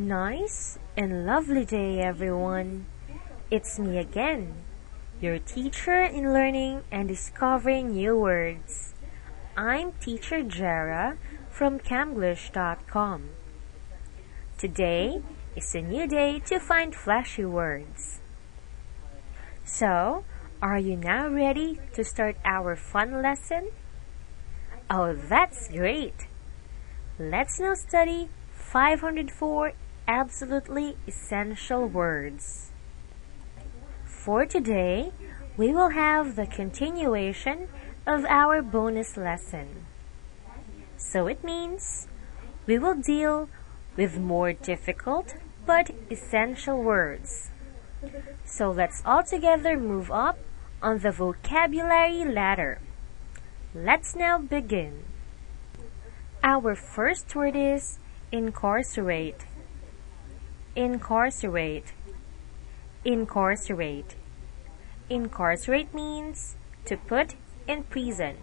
Nice and lovely day, everyone. It's me again, your teacher in learning and discovering new words. I'm Teacher Jera from Camglish.com. Today is a new day to find flashy words. So, are you now ready to start our fun lesson? Oh, that's great! Let's now study 504 absolutely essential words. For today, we will have the continuation of our bonus lesson. So it means we will deal with more difficult but essential words. So let's all together move up on the vocabulary ladder. Let's now begin. Our first word is incarcerate. Incarcerate. Incarcerate. Incarcerate means to put in prison.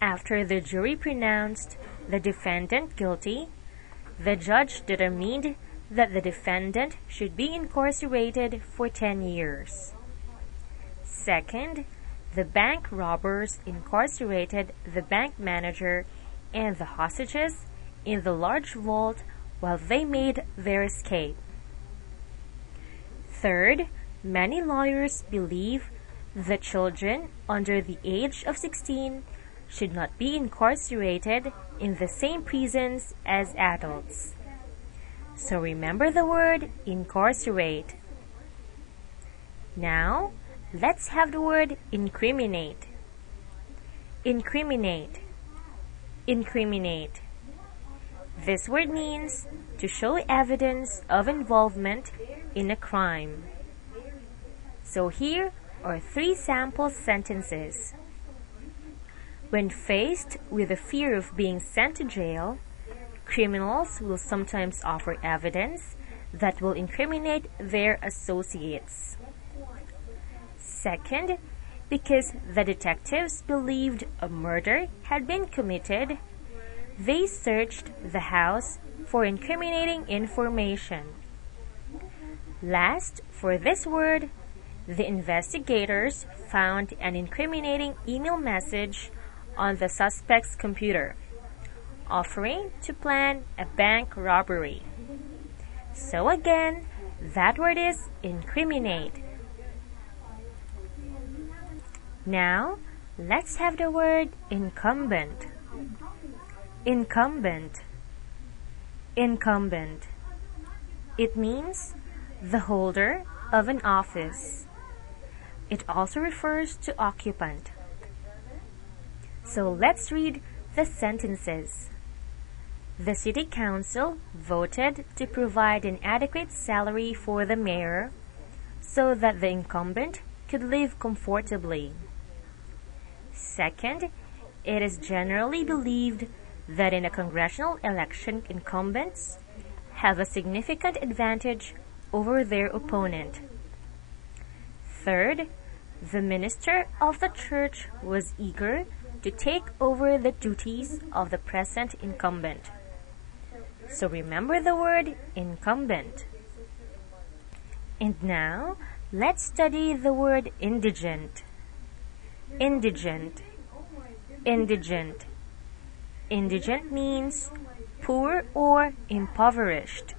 After the jury pronounced the defendant guilty, the judge determined that the defendant should be incarcerated for 10 years. Second, the bank robbers incarcerated the bank manager and the hostages in the large vault while they made their escape. Third, many lawyers believe that children under the age of 16 should not be incarcerated in the same prisons as adults. So remember the word incarcerate. Now, let's have the word incriminate. Incriminate. Incriminate. This word means to show evidence of involvement in a crime. So here are 3 sample sentences. When faced with the fear of being sent to jail, criminals will sometimes offer evidence that will incriminate their associates. Second, because the detectives believed a murder had been committed, they searched the house for incriminating information. Last, for this word, the investigators found an incriminating email message on the suspect's computer, offering to plan a bank robbery. So again, that word is incriminate. Now, let's have the word incumbent. Incumbent. Incumbent. It means the holder of an office. It also refers to occupant. So let's read the sentences. The City Council voted to provide an adequate salary for the mayor so that the incumbent could live comfortably. Second, it is generally believed that in a congressional election, incumbents have a significant advantage over their opponent. Third, the minister of the church was eager to take over the duties of the present incumbent. So remember the word incumbent. And now, let's study the word indigent. Indigent. Indigent. Indigent means poor or impoverished.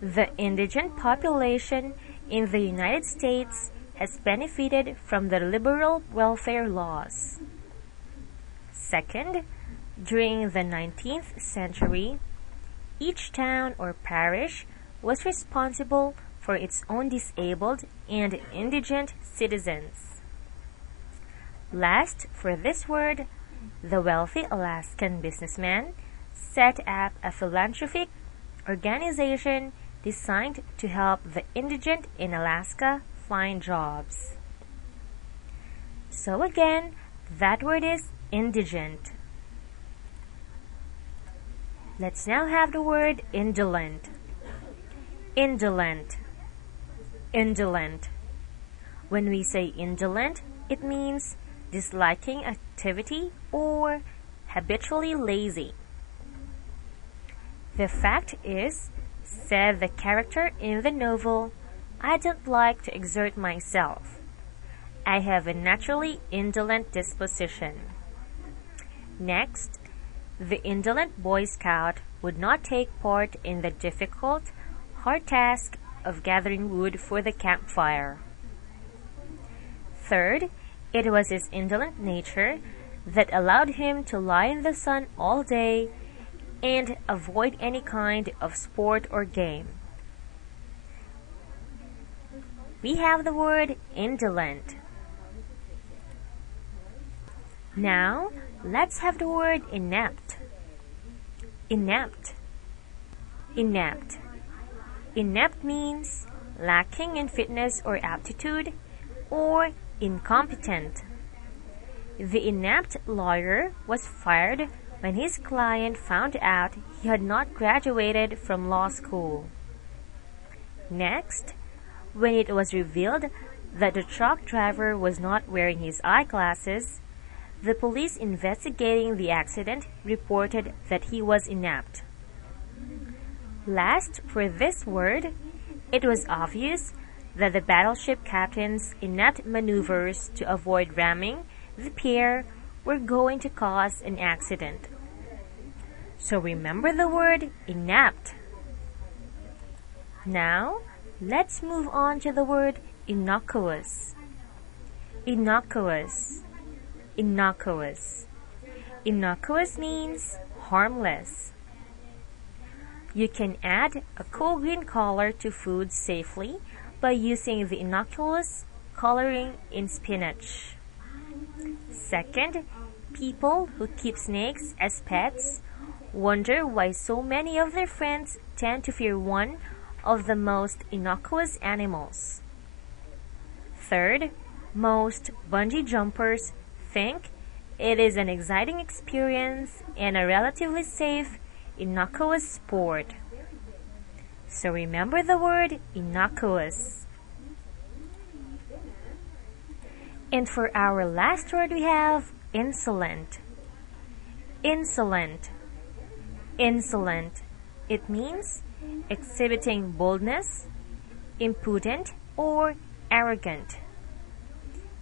The indigent population in the United States has benefited from the liberal welfare laws. Second, during the 19th century, each town or parish was responsible for its own disabled and indigent citizens. Last, for this word, the wealthy Alaskan businessman set up a philanthropic organization designed to help the indigent in Alaska find jobs. So again, that word is indigent. Let's now have the word indolent. Indolent. Indolent. When we say indolent, it means disliking activity or habitually lazy. The fact is, said the character in the novel, I don't like to exert myself. I have a naturally indolent disposition. Next, the indolent Boy Scout would not take part in the difficult, hard task of gathering wood for the campfire. Third, it was his indolent nature that allowed him to lie in the sun all day and avoid any kind of sport or game. We have the word indolent. Now, let's have the word inept. Inept. Inept. Inept means lacking in fitness or aptitude, or incompetent. The inept lawyer was fired when his client found out he had not graduated from law school. Next, when it was revealed that the truck driver was not wearing his eyeglasses, the police investigating the accident reported that he was inept. Last, for this word, it was obvious that the battleship captain's inept maneuvers to avoid ramming the pier were going to cause an accident. So remember the word inept. Now, let's move on to the word innocuous. Innocuous. Innocuous. Innocuous means harmless. You can add a cool green color to food safely by using the innocuous coloring in spinach. Second, people who keep snakes as pets wonder why so many of their friends tend to fear one of the most innocuous animals. Third, most bungee jumpers think it is an exciting experience and a relatively safe, innocuous sport. So remember the word innocuous. And for our last word we have insolent. Insolent. Insolent. It means exhibiting boldness, impudent, or arrogant.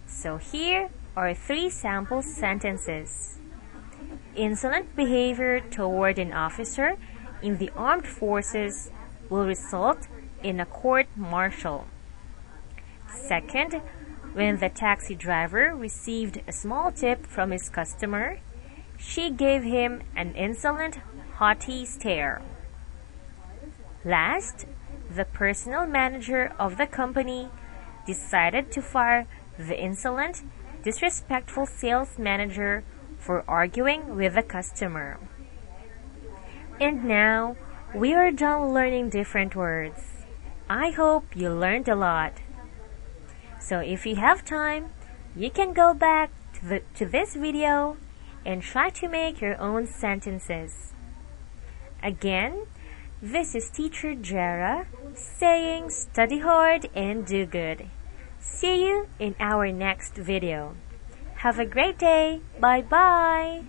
So here are 3 sample sentences. Insolent behavior toward an officer in the armed forces will result in a court-martial. Second, when the taxi driver received a small tip from his customer, she gave him an insolent, haughty stare. Last, the personnel manager of the company decided to fire the insolent, disrespectful sales manager for arguing with the customer. And now, we are done learning different words. I hope you learned a lot. So if you have time, you can go back to this video and try to make your own sentences. Again, this is Teacher Jera saying study hard and do good. See you in our next video. Have a great day. Bye-bye.